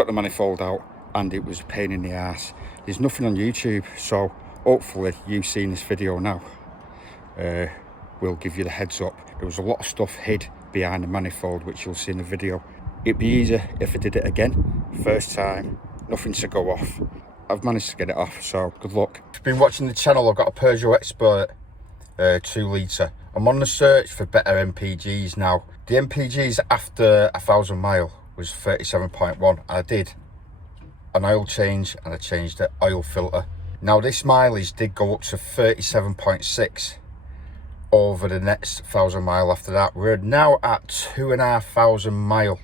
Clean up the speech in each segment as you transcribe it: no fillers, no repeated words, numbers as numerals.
got the manifold out and it was a pain in the ass. There's nothing on YouTube, so hopefully you seen this video now will give you the heads up. There was a lot of stuff hid behind the manifold, which you'll see in the video. It'd be easier if I did it again. First time, nothing to go off. I've managed to get it off, so good luck. If you've been watching the channel, I've got a Peugeot Expert 2 litre. I'm on the search for better MPGs now. The MPGs after 1,000 mile was 37.1. I did an oil change and I changed the oil filter. Now this mileage did go up to 37.6 over the next 1,000 mile after that. We're now at 2,500 mile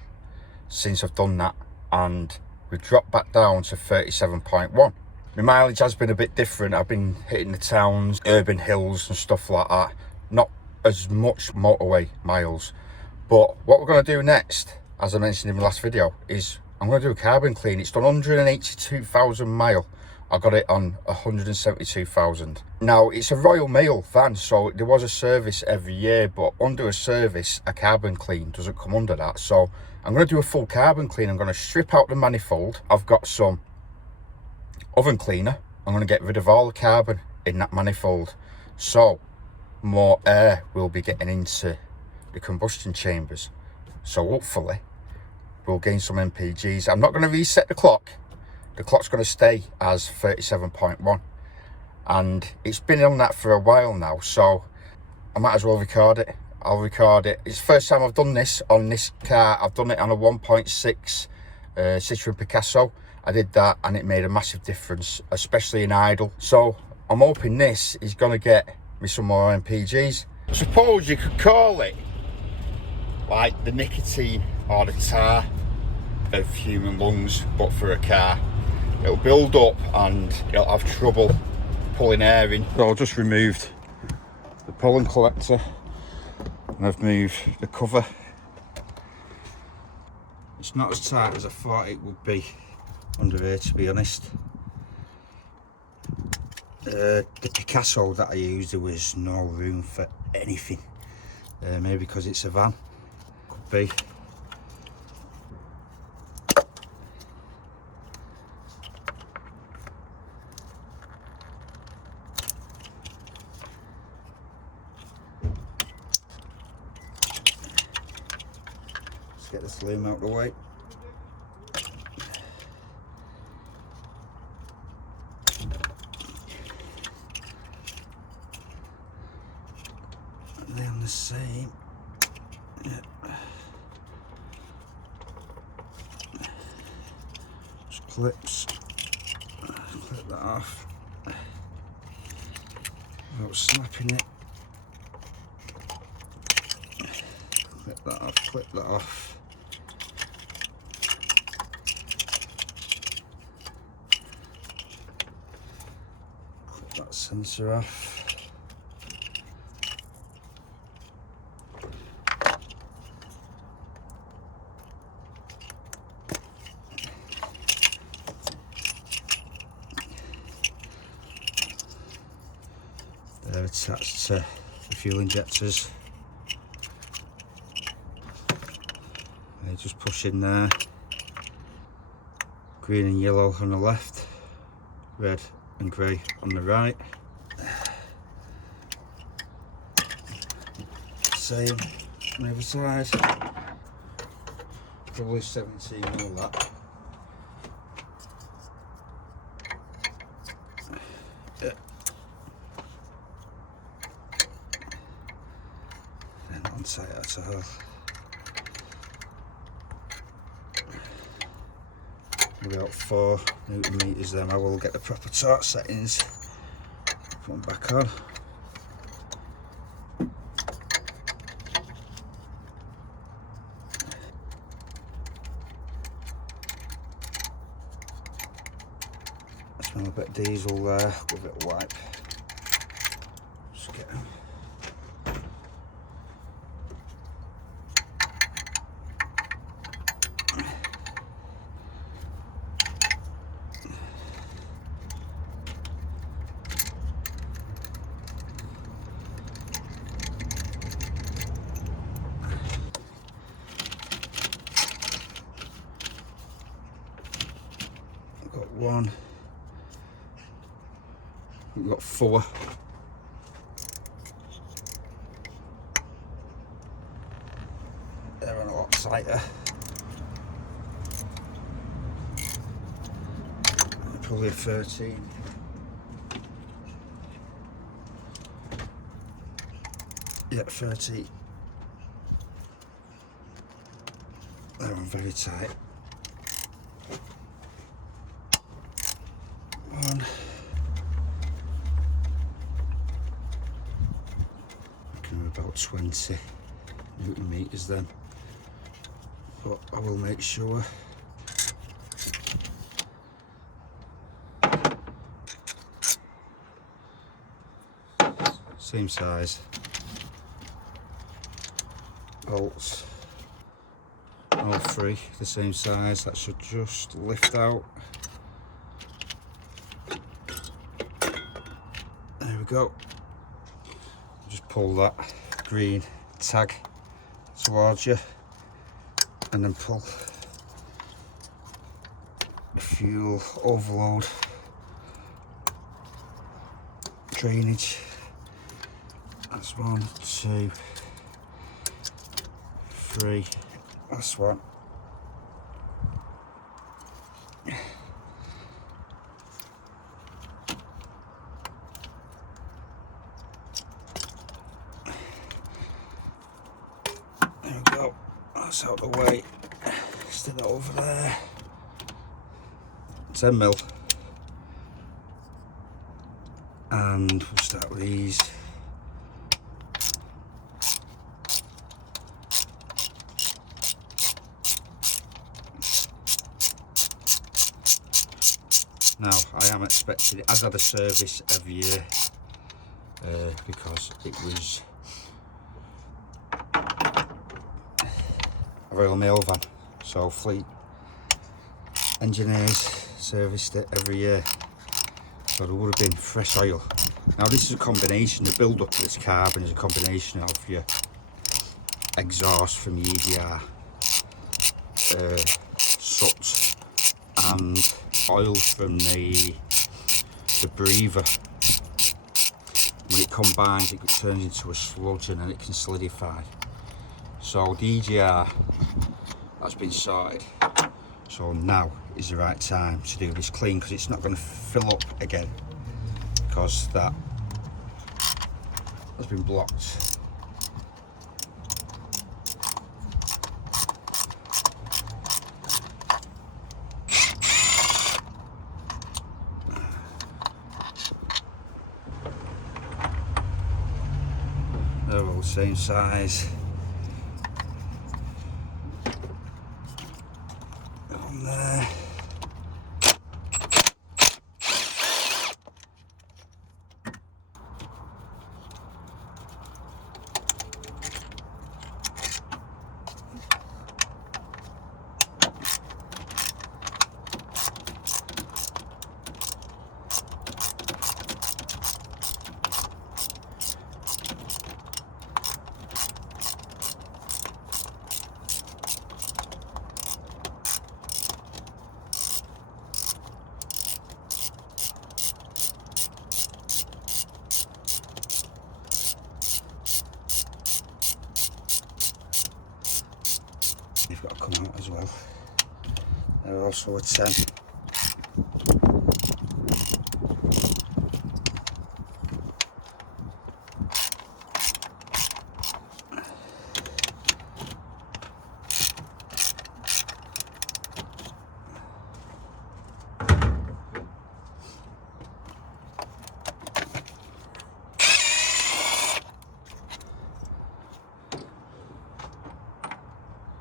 since I've done that, and we've dropped back down to 37.1. My mileage has been a bit different. I've been hitting the towns, urban hills and stuff like that. Not as much motorway miles. But what we're going to do next, as I mentioned in my last video, is I'm going to do a carbon clean. It's done 182,000 mile. I got it on 172,000. Now, it's a Royal Mail van, so there was a service every year, but under a service, a carbon clean doesn't come under that. So I'm going to do a full carbon clean. I'm going to strip out the manifold. I've got some oven cleaner. I'm going to get rid of all the carbon in that manifold, so more air will be getting into the combustion chambers. So hopefully we'll gain some MPGs. I'm not going to reset the clock. The clock's going to stay as 37.1, and it's been on that for a while now, so I might as well record it. I'll record it. It's the first time I've done this on this car. I've done it on a 1.6 Citroen Picasso. I did that and it made a massive difference, especially in idle. So I'm hoping this is going to get me some more MPGs. I suppose you could call it like the nicotine or the tar of human lungs, but for a car. It'll build up and it'll have trouble pulling air in. So I've just removed the pollen collector and I've moved the cover. It's not as tight as I thought it would be under here, to be honest. The Picasso that I used, there was no room for anything. Maybe because it's a van, could be. Let's get this loom out of the way. They're on the same. Yeah. Just clips. Clip that off without snapping it. Clip that off, clip that off. Clip that sensor off. They're attached to the fuel injectors. They just push in there. Green and yellow on the left, red and grey on the right. Same on the other side. Probably 17mm that. Not tight at all. About 4 Newton meters. Then I will get the proper torque settings. Put them back on. I smell a bit of diesel there. Give it a wipe. Just get them. one. We've got 4. They're on a lot tighter. Probably a 13. Yeah, 13. They're on very tight. 1. About 20 Newton meters then, but I will make sure. Same size. Bolts, all 3 the same size. That should just lift out. There we go. Just pull that green tag towards you and then pull the fuel overload drainage. That's 1, 2, 3. That's 1. There we go. That's out of the way. Stick that over there. 10 mil. And we'll start with these. Now, I am expecting it has had a service every year because it was a Royal Mail van, so fleet engineers serviced it every year, so there would have been fresh oil. Now this is a combination, the build up of this carbon is a combination of your exhaust from your EGR, soot and oil from the breather. When it combines, it turns into a sludge and then it can solidify. So the EGR has been sorted, so now is the right time to do this clean, because it's not going to fill up again because that has been blocked. They're all the same size. On there. They've got to come out as well. They're also a 10.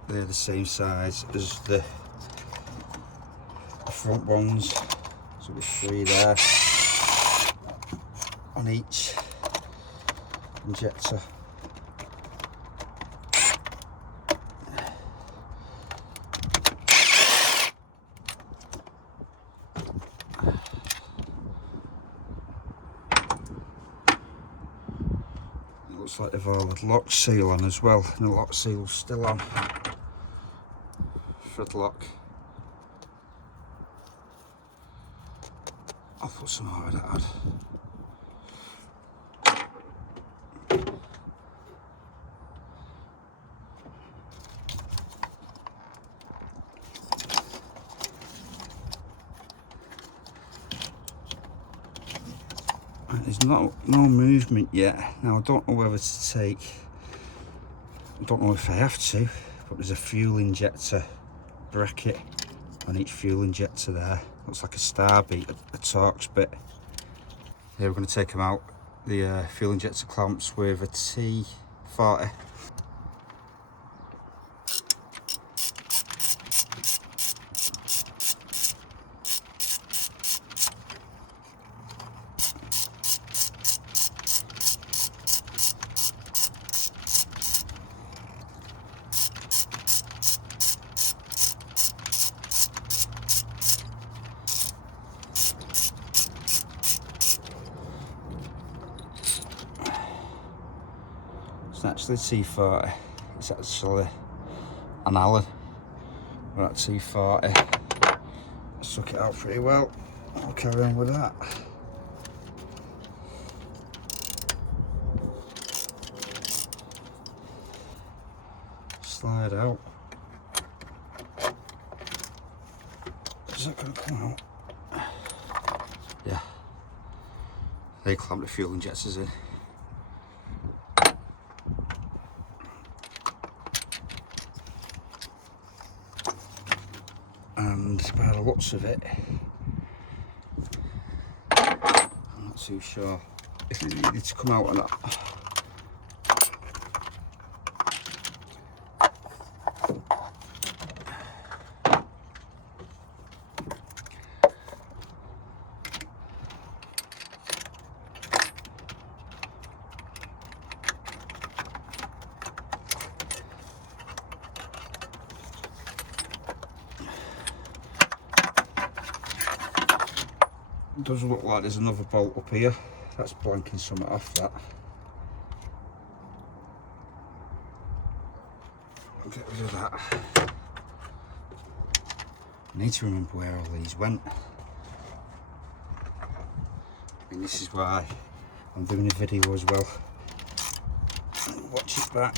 They're the same size as the front ones, so there's 3 there on each injector. It looks like they've all had lock seal on as well, and the lock seal's still on. Foot lock. I'll put some more of that on. There's no movement yet. Now I don't know whether to take, I don't know if I have to, but there's a fuel injector bracket on each fuel injector there. Looks like a star beat, a Torx bit. Here we're going to take them out, the fuel injector clamps with a T40. It's actually T40, it's actually an Allen. We're at T40. Suck it out pretty well. I'll carry on with that. Slide out. Is that going to come out? Yeah. They clamp the fuel injectors in. And by the looks of it, I'm not too sure if it needed to come out or not. It does look like there's another bolt up here. That's blanking something off that. I'll get rid of that. I need to remember where all these went. And this is why I'm doing a video as well. Watch it back.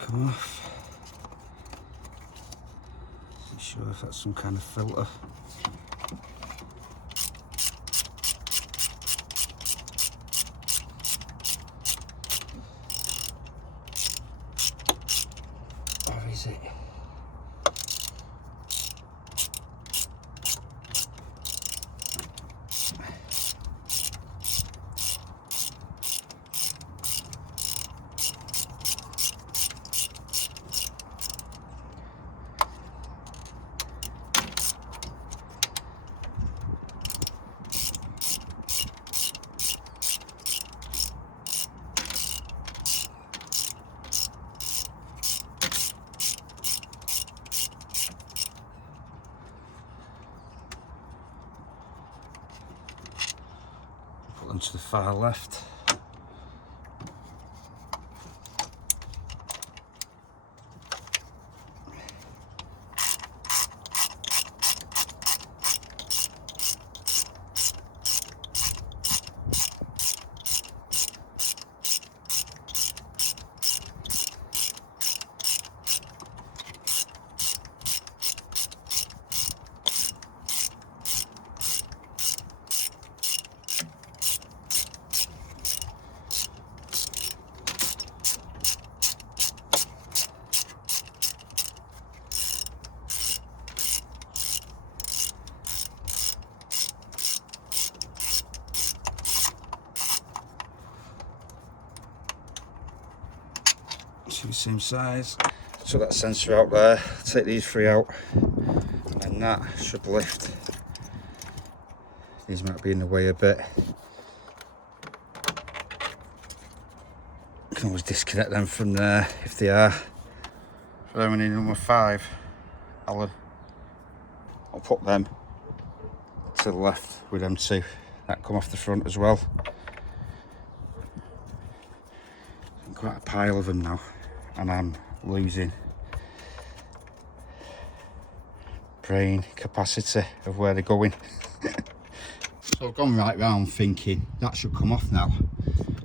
Come off. Not sure if that's some kind of filter. Or is it? Put them to the far left. Two same size. So that sensor out there, take these three out, and that should lift These might be in the way a bit. You can always disconnect them from there if they are. So then we need number 5, Alan. I'll put them to the left with them 2 that come off the front as well. Quite a pile of them now, and I'm losing brain capacity of where they're going. So I've gone right round thinking that should come off now,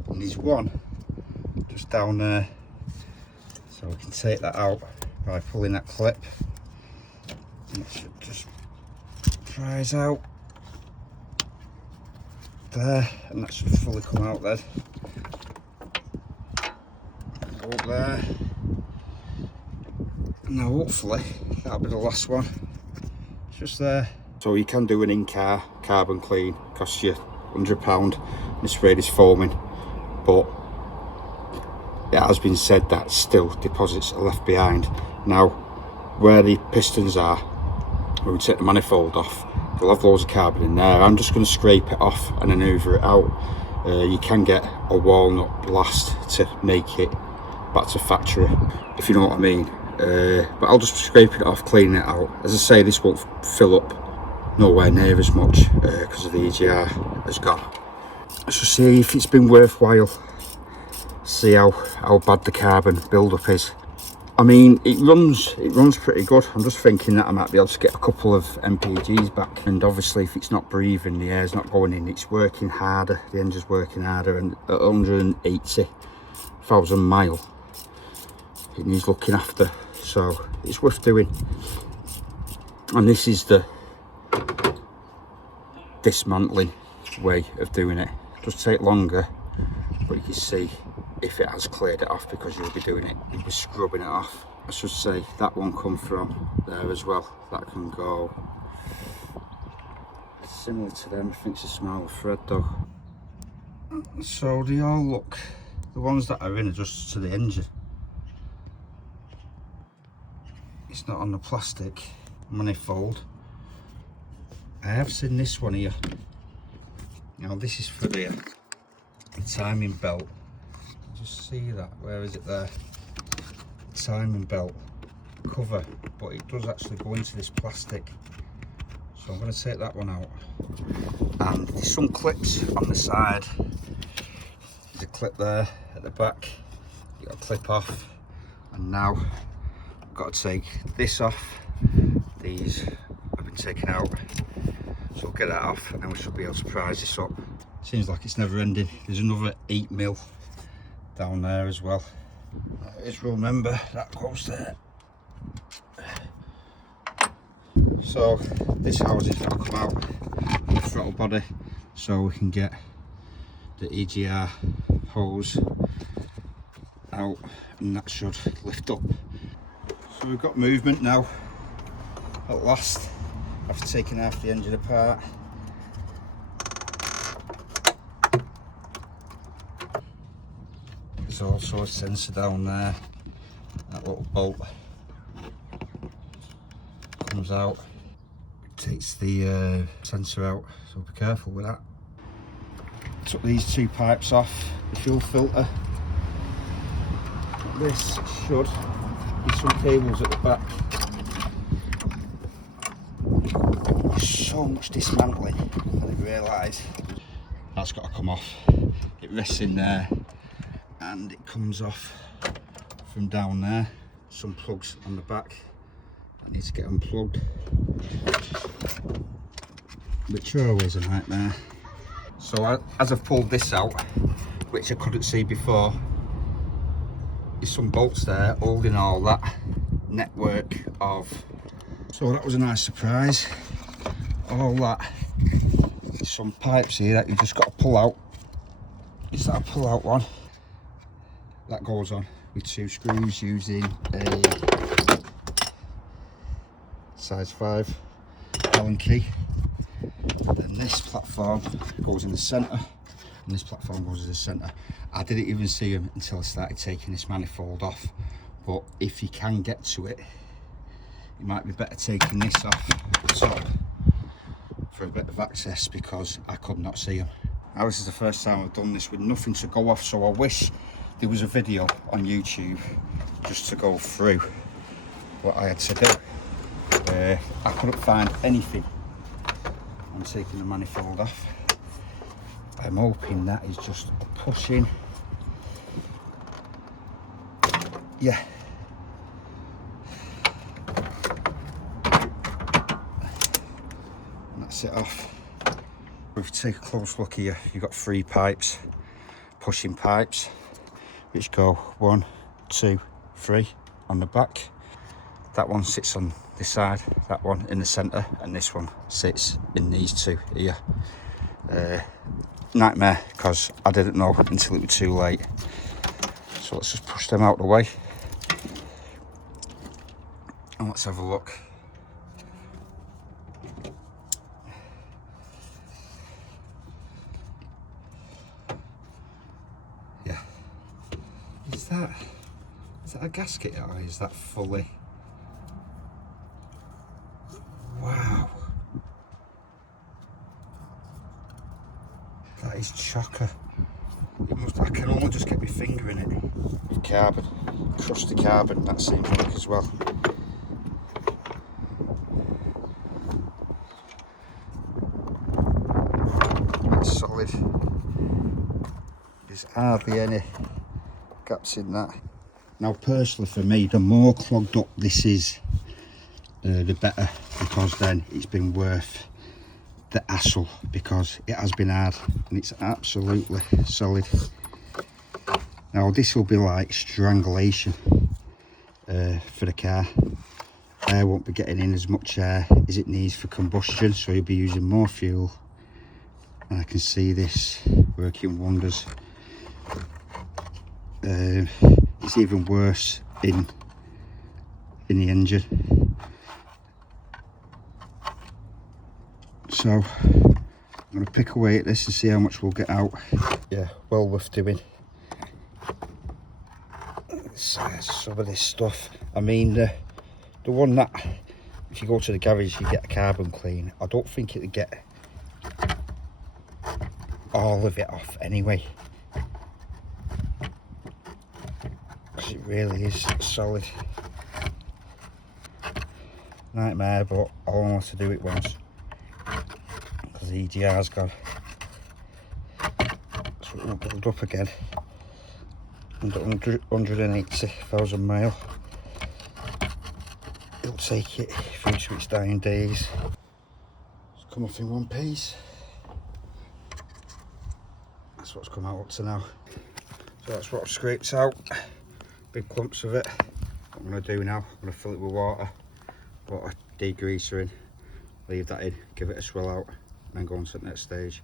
and there's one just down there, so we can take that out by pulling that clip, and it should just prise out there, and that should fully come out then. Go up there, and now hopefully that'll be the last one. It's just there. So you can do an in-car carbon clean, costs you £100. This sprayed is foaming, but it has been said that still deposits are left behind. Now, where the pistons are, when we take the manifold off, they'll have loads of carbon in there. I'm just going to scrape it off and then hoover it out. You can get a walnut blast to make it back to factory, if you know what I mean. But I'll just scrape it off, clean it out. As I say, this won't fill up nowhere near as much because of the EGR has gone. Let's just see if it's been worthwhile. See how bad the carbon build-up is. I mean, it runs pretty good. I'm just thinking that I might be able to get a couple of MPGs back, and obviously if it's not breathing, the air's not going in, it's working harder, the engine's working harder, and at 180,000 mile it needs looking after, so it's worth doing. And this is the dismantling way of doing it. It does take longer, but you can see if it has cleared it off, because you'll be doing it, you'll be scrubbing it off. I should say that one come from there as well. That can go similar to them. I think it's a smaller thread though. So they all look, the ones that are in are just to the engine. It's not on the plastic manifold. I have seen this one here. Now this is for the timing belt. Just see that, where is it there? Timing belt cover, but it does actually go into this plastic. So I'm going to take that one out. And there's some clips on the side. There's a clip there at the back. You got a clip off. And now I've got to take this off. These have been taken out. So we'll get that off, and then we should be able to prise this up. Seems like it's never ending. There's another 8mm down there as well. Just remember that goes there. So this housing is going to come out of the throttle body, so we can get the EGR hose out, and that should lift up. So we've got movement now at last, after taking half the engine apart. There's also a sensor down there. That little bolt comes out, it takes the sensor out, so be careful with that. Took these 2 pipes off the fuel filter. This should be some cables at the back. So much dismantling, I didn't realise. That's got to come off. It rests in there and it comes off from down there. Some plugs on the back that need to get unplugged, which are always a nightmare. So as I've pulled this out, which I couldn't see before, there's some bolts there holding all that network of. So that was a nice surprise. All that. There's some pipes here that you've just got to pull out. Is that a pull out one? That goes on with 2 screws using a size 5 Allen key. Then this platform goes in the centre, and this platform goes in the centre. I didn't even see them until I started taking this manifold off, but if you can get to it, it might be better taking this off the top for a bit of access because I could not see them. Now this is the first time I've done this with nothing to go off, so I wish there was a video on YouTube just to go through what I had to do. I couldn't find anything on taking the manifold off. I'm hoping that is just a pushing. Yeah. And that's it off. If you take a close look here, you've got 3 pipes, pushing pipes, which go 1, 2, 3 on the back. That one sits on this side, that one in the centre, and this one sits in these 2 here. Nightmare, because I didn't know until it was too late. So let's just push them out the way. And let's have a look. Yeah. Is that a gasket or is that fully? Wow. That is chocker. I can only just get my finger in it. With carbon, crusty carbon, that seems like as well. It's solid. There's hardly any gaps in that. Now personally for me, the more clogged up this is, the better, because then it's been worth the hassle, because it has been hard and it's absolutely solid. Now this will be like strangulation for the car. Air won't be getting in as much air as it needs for combustion, so you'll be using more fuel, and I can see this working wonders. It's even worse in the engine. So I'm going to pick away at this and see how much we'll get out. Yeah, well worth doing. Some of this stuff. I mean, the one that if you go to the garage you get a carbon clean, I don't think it'll get all of it off anyway, because it really is solid. Nightmare, but I only want to do it once because the EGR's gone, so it will build up again. Under 180,000 miles. It'll take it through to its dying days. It's come off in one piece. That's what's come out up to now. So that's what I've scraped out. Big clumps of it. What I'm going to do now, I'm going to fill it with water, put a degreaser in, leave that in, give it a swell out, and then go on to the next stage.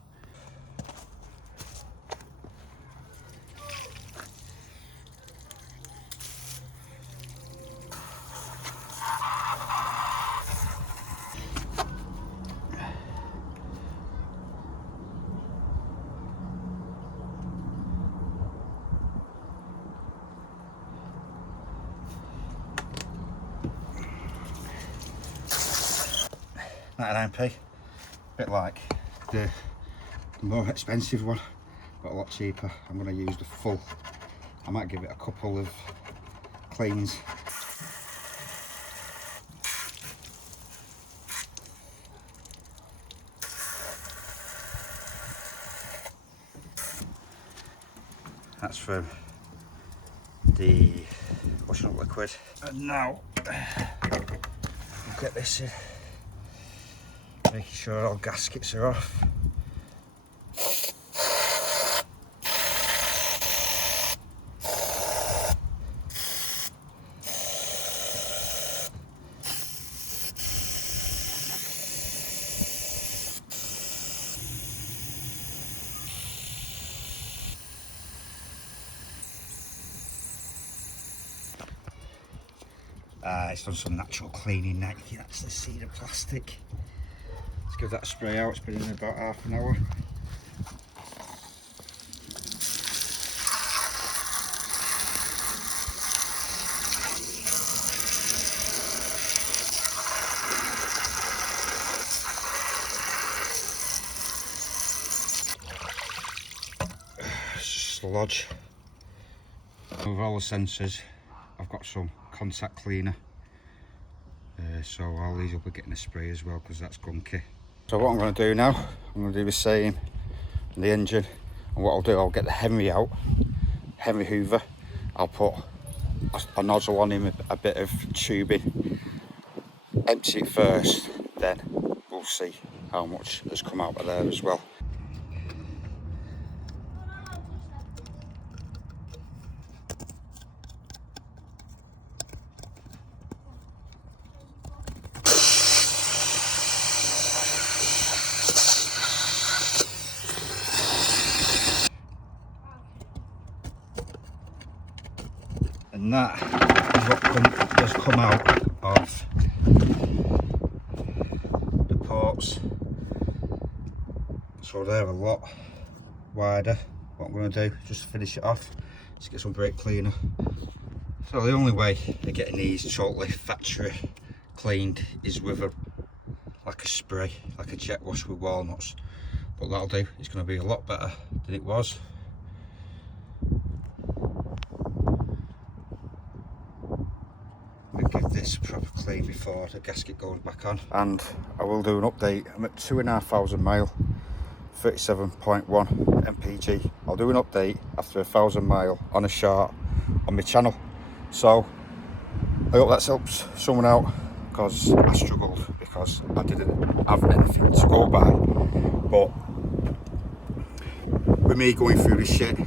£99p, bit like the more expensive one, but a lot cheaper. I'm going to use the full. I might give it a couple of cleans. That's from the washing up liquid, and now we'll get this in. Making sure all gaskets are off. It's done some natural cleaning now. You can actually see the plastic. Let's give that a spray out. It's been in about half an hour. to lodge. With all the sensors, I've got some contact cleaner, so all these will be getting a spray as well because that's gunky. So what I'm going to do now, I'm going to do the same on the engine, and what I'll do, I'll get the Henry out, Henry Hoover. I'll put a nozzle on him, a bit of tubing, empty it first, then we'll see how much has come out of there as well. And that is what has come out of the ports. So they're a lot wider. What I'm going to do, just finish it off, is get some brake cleaner. So the only way of getting these totally factory cleaned is with like a spray, like a jet wash with walnuts. But that'll do, it's going to be a lot better than it was. Give this a proper clean before the gasket goes back on. And I will do an update. I'm at 2,500 mile, 37.1 mpg. I'll do an update after 1,000 mile on a short on my channel. So I hope that helps someone out, because I struggled because I didn't have anything to go by. But with me going through this shit,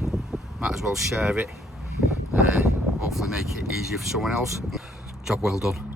might as well share it, hopefully make it easier for someone else. Job well done.